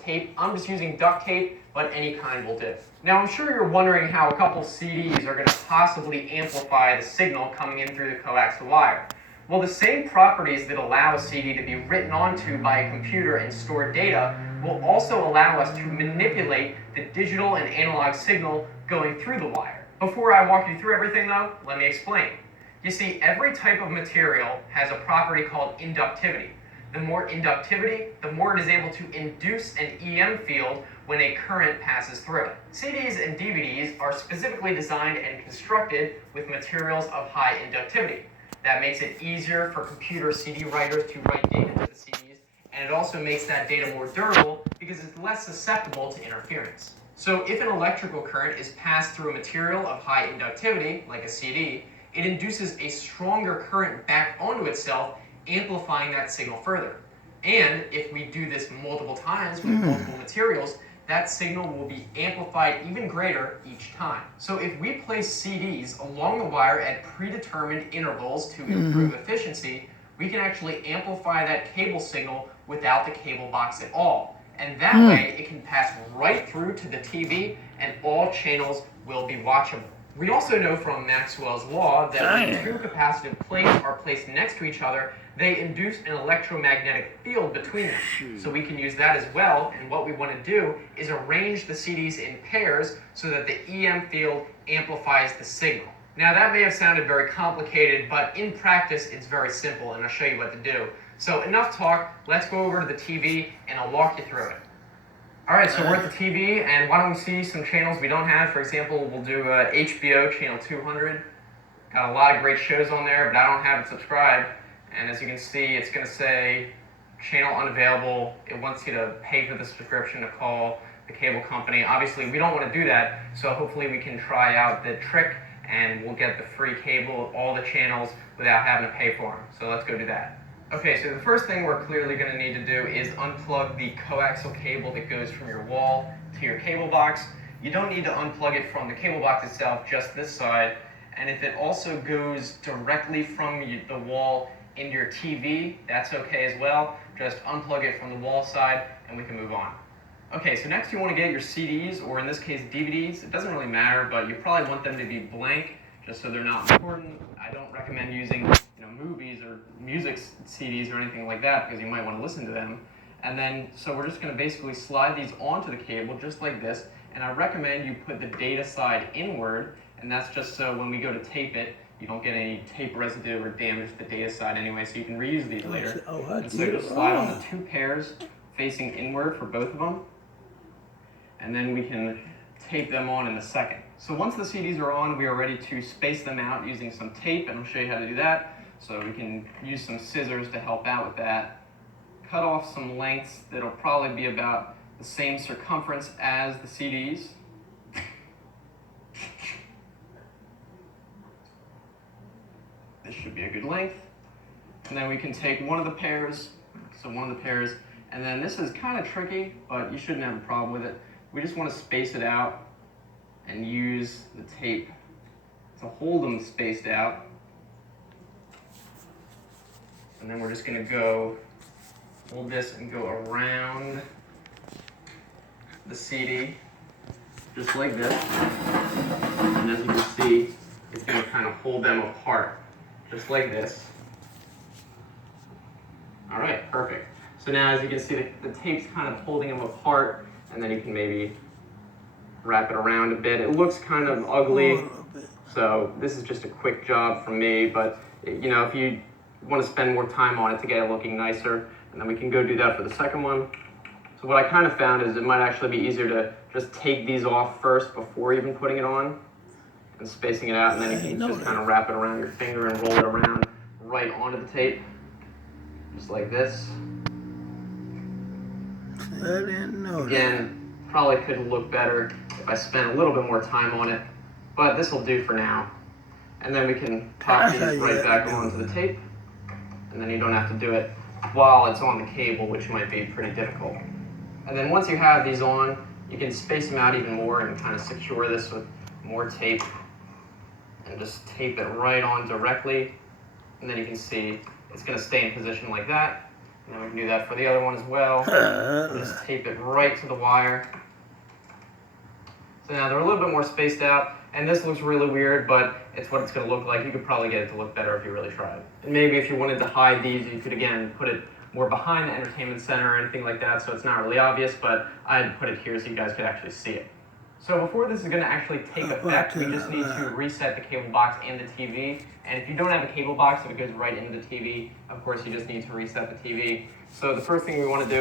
with tape. I'm just using duct tape, but any kind will do. Now I'm sure you're wondering how a couple CDs are going to possibly amplify the signal coming in through the coaxial wire. Well, the same properties that allow a CD to be written onto by a computer and store data will also allow us to manipulate the digital and analog signal going through the wire. Before I walk you through everything though, let me explain. You see, every type of material has a property called inductivity. The more inductivity, the more it is able to induce an EM field when a current passes through it. CDs and DVDs are specifically designed and constructed with materials of high inductivity. That makes it easier for computer CD writers to write data to the CDs, and it also makes that data more durable because it's less susceptible to interference. So if an electrical current is passed through a material of high inductivity, like a CD, it induces a stronger current back onto itself, amplifying that signal further. And if we do this multiple times with multiple materials, that signal will be amplified even greater each time. So if we place CDs along the wire at predetermined intervals to improve efficiency, we can actually amplify that cable signal without the cable box at all. And that way it can pass right through to the TV and all channels will be watchable. We also know from Maxwell's law that when two capacitive plates are placed next to each other, they induce an electromagnetic field between them. So we can use that as well, and what we want to do is arrange the CDs in pairs so that the EM field amplifies the signal. Now that may have sounded very complicated, but in practice it's very simple, and I'll show you what to do. So enough talk, let's go over to the TV and I'll walk you through it. Alright, so we're at the TV, and why don't we see some channels we don't have. For example, we'll do HBO channel 200. Got a lot of great shows on there, but I don't have it subscribed. And as you can see, it's going to say channel unavailable. It wants you to pay for the subscription to call the cable company. Obviously, we don't want to do that, so hopefully we can try out the trick and we'll get the free cable, all the channels, without having to pay for them. So let's go do that. Okay, so the first thing we're clearly going to need to do is unplug the coaxial cable that goes from your wall to your cable box. You don't need to unplug it from the cable box itself, just this side. And if it also goes directly from the wall into your TV, that's okay as well. Just unplug it from the wall side and we can move on. Okay, so next you want to get your CDs, or in this case DVDs. It doesn't really matter, but you probably want them to be blank just so they're not important. I don't recommend using movies or music CDs or anything like that because you might want to listen to them. And then, so we're just going to basically slide these onto the cable just like this, and I recommend you put the data side inward, and that's just so when we go to tape it, you don't get any tape residue or damage to the data side anyway, so you can reuse these later. And so just slide on the two pairs facing inward for both of them, and then we can tape them on in a second. So once the CDs are on, we are ready to space them out using some tape, and I'll show you how to do that. So we can use some scissors to help out with that. Cut off some lengths that'll probably be about the same circumference as the CDs. This should be a good length. And then we can take one of the pairs, and then this is kind of tricky, but you shouldn't have a problem with it. We just want to space it out and use the tape to hold them spaced out. And then we're just going to hold this and go around the CD, just like this. And as you can see, it's going to kind of hold them apart, just like this. All right, perfect. So now as you can see, the tape's kind of holding them apart, and then you can maybe wrap it around a bit. It looks kind of ugly, so this is just a quick job from me, but if you want to spend more time on it to get it looking nicer, and then we can go do that for the second one. So what I kind of found is it might actually be easier to just take these off first before even putting it on and spacing it out, and then you can just kind of wrap it around your finger and roll it around right onto the tape, just like this. I didn't know Again, probably could look better if I spent a little bit more time on it, but this will do for now. And then we can pop these right back onto the tape, and then you don't have to do it while it's on the cable, which might be pretty difficult. And then once you have these on, you can space them out even more and kind of secure this with more tape, and just tape it right on directly, and then you can see it's going to stay in position like that. And we can do that for the other one as well. Just tape it right to the wire. So now they're a little bit more spaced out, and this looks really weird, but it's what it's going to look like. You could probably get it to look better if you really tried. And maybe if you wanted to hide these, you could, again, put it more behind the entertainment center or anything like that, so it's not really obvious, but I'd put it here so you guys could actually see it. So before this is going to actually take effect, we just need to reset the cable box and the TV. And if you don't have a cable box, if it goes right into the TV, of course you just need to reset the TV. So the first thing we want to do